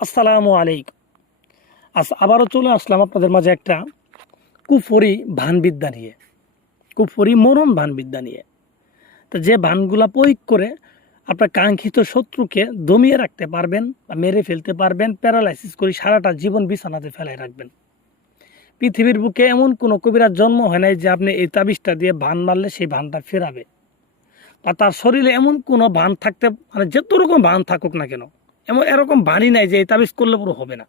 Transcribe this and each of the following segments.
আসসালামু আলাইকুম। আবারও চলে আসলাম আপনাদের মাঝে একটা কুফরি ভানবিদ্যা নিয়ে, কুফরি মরণ ভানবিদ্যা নিয়ে। তো যে ভানগুলা প্রয়োগ করে আপনার কাঙ্ক্ষিত শত্রুকে দমিয়ে রাখতে পারবেন বা মেরে ফেলতে পারবেন, প্যারালাইসিস করে সারাটা জীবন বিছানাতে ফেলায় রাখবেন। পৃথিবীর বুকে এমন কোনো কবিরাজ জন্ম হয় নাই যে আপনি এই তাবিজটা দিয়ে ভান মারলে সেই ভানটা ফেরাবে, বা তার শরীরে এমন কোনো ভান থাকতে, মানে যত রকম ভান থাকুক না কেন, এরকম ভানই নাই যে এই তাবিজ করলে পুরো হবে না।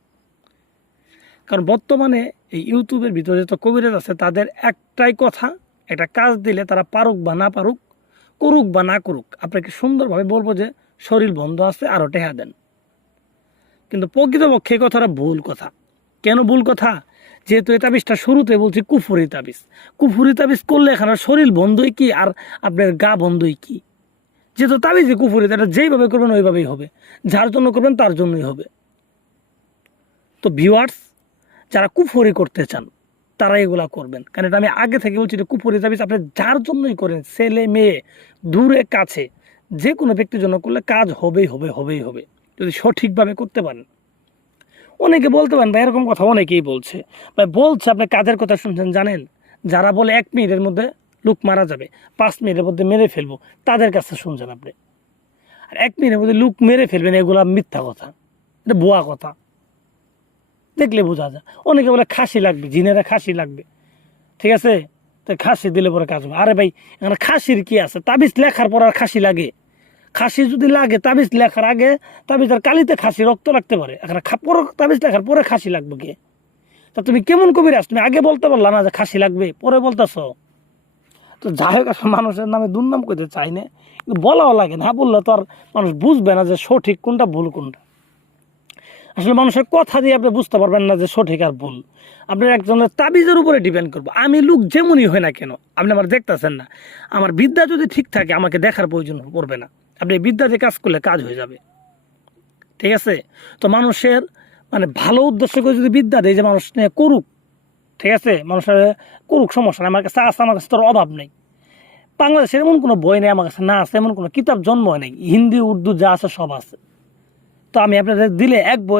কারণ বর্তমানে এই ইউটিউবের ভিতরে যত কবিরাজ আছে তাদের একটাই কথা, একটা কাজ দিলে তারা পারুক বা না পারুক, করুক বা না করুক, আপনাকে সুন্দরভাবে বলবো যে শরীর বন্ধ আছে আরও টেহা দেন। কিন্তু প্রকৃতপক্ষে এই কথাটা ভুল কথা। কেন ভুল কথা? যেহেতু এই তাবিজটা শুরুতে বলছি কুফুরি তাবিজ। কুফুরি তাবিজ করলে এখানে শরীর বন্ধই কি আর আপনার গা বন্ধই কি? যেহেতু তাবিজে কুফুরি, এটা যেইভাবে করবেন ওইভাবেই হবে, যার জন্য করবেন তার জন্যই হবে। তো ভিউয়ার্স, যারা কুফরি করতে চান তারা এগুলা করবেন, কারণ এটা আমি আগে থেকে বলছি, কুফরি তাবিজ আপনি যার জন্যই করেন, ছেলে মেয়ে দূরে কাছে যে কোনো ব্যক্তির জন্য করলে কাজ হবেই হবে, হবেই হবে, যদি সঠিকভাবে করতে পারেন। অনেকে বলতে পারেন ভাই, এরকম কথা অনেকেই বলছে, ভাই বলছে আপনি কাজের কথা শুনছেন জানেন? যারা বলে 1 মিনিটের মধ্যে লোক মারা যাবে, 5 মিনিটের মধ্যে মেরে ফেলবো, তাদের কাছে শুনছেন আপনি। আর 1 মিনিটের মধ্যে লোক মেরে ফেলবেন, এগুলা মিথ্যা কথা, এটা ভুয়া কথা, দেখলে বোঝা যায়। অনেকে বলে খাসি লাগবে, জিনেরা খাসি লাগবে, ঠিক আছে, তো খাসি দিলে পরে কাজ হবে। আরে ভাই, এখানে খাসির কি আছে? তাবিজ লেখার পর আর খাসি লাগে? খাসি যদি লাগে তাবিজ লেখার আগে, তাবিজের কালিতে খাসি রক্ত লাগতে পারে, এখানে পরে তাবিজ লেখার পরে খাসি লাগবে কে? তা তুমি কেমন কবিরাজ, তুমি আগে বলতে পারলা না যে খাসি লাগবে, পরে বলতেছ? তো যাই হোক, আসলে মানুষের নামে দুর্নাম করতে চাই না, কিন্তু বলাও লাগে না, বললে তো আর মানুষ বুঝবে না যে সঠিক কোনটা ভুল কোনটা। আসলে মানুষের কথা দিয়ে আপনি বুঝতে পারবেন না যে সঠিক আর ভুল, আপনার একজনের তাবিজের উপরে ডিপেন্ড করবো। আমি লোক যেমনই হয় না কেন, আপনি আমার দেখতেছেন না, আমার বিদ্যা যদি ঠিক থাকে আমাকে দেখার প্রয়োজন পড়বে না, আপনি বিদ্যা দিয়ে কাজ করলে কাজ হয়ে যাবে, ঠিক আছে? তো মানুষের মানে ভালো উদ্দেশ্য করে যদি বিদ্যা দেয় যে মানুষ নিয়ে করুক, ঠিক আছে, মানুষের করুক, সমস্যা নেই, আমার কাছে আছে, আমার কাছে তোর অভাব নেই। বাংলাদেশের এমন কোনো বই নেই আমার কাছে না আছে, এমন কোনো কিতাব জন্ম হয় নাই, হিন্দি উর্দু যা আছে সব আছে। তো আমি আপনাদের দিলে এক বই